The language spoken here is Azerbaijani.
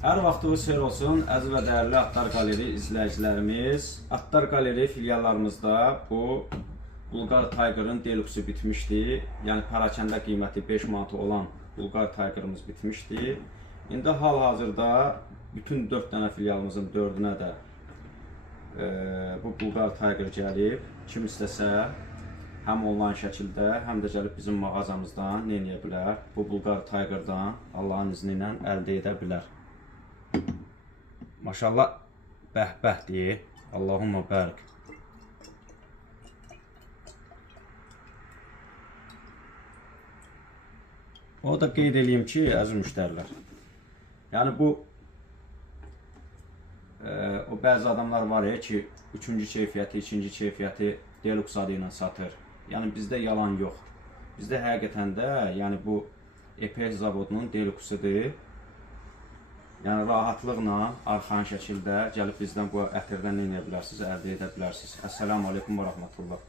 Hər vaxtınız xeyir olsun, əziz və dəyərli Atlar Qaleri izləyicilərimiz. Atlar Qaleri filiallarımızda bu Bulgar Tiger'ın deluxu bitmişdi. Yəni parakəndə qiyməti 5 manat olan Bulgar Tiger'ımız bitmişdi. İndi hal-hazırda bütün 4 dənə filialımızın 4-ünə də bu Bulgar Tiger gəlib. Kim istəsə həm onlayn şəkildə, həm də gəlib bizim mağazamızdan nə edə bilər? Bu Bulgar Tiger'dan Allahın izni ilə əldə edə bilər. Maşallah, bəh-bəh deyir. Allahumma bərik. O da qeyd edeyim ki, əziz müştərilər, yəni bu o bəzi adamlar var ki, 3-cü keyfiyyəti, 2-ci keyfiyyəti deluxe adı ilə satır. Yəni bizdə yalan yox. Bizdə həqiqətən də yəni bu EPS zavodunun deluxusudur. Yəni rahatlıqla, arxain şəkildə gəlib bizdən bu ətirdən nə edə bilərsiniz, əldə edə bilərsiniz. Əssəlamu aleykum və rəhmətullah.